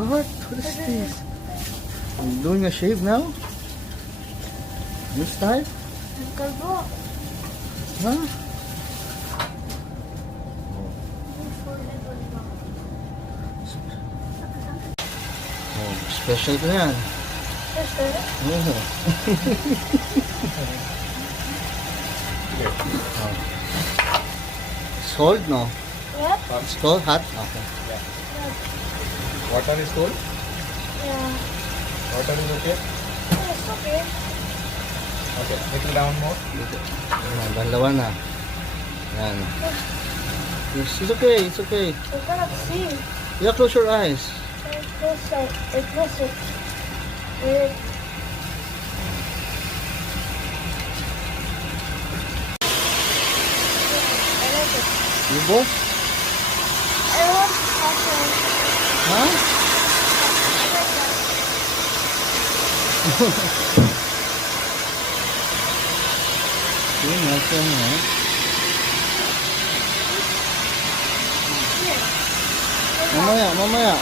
What? What is this? I'm doing a shave now? This time? Kalbo. Huh? Oh, special ko yan. Oo. Oh. It's cold, no? Yep. It's cold, hot? Okay. Water is cold? Yeah. Water is okay? It's okay. Okay, little down more. Ayan, dalawa na. Yan. It's okay, it's okay. I cannot see. Yeah, close your eyes. It was it. Wait. I like it. You both? I want water. Huh? Okay, nice one, huh? Mamaya, mamaya.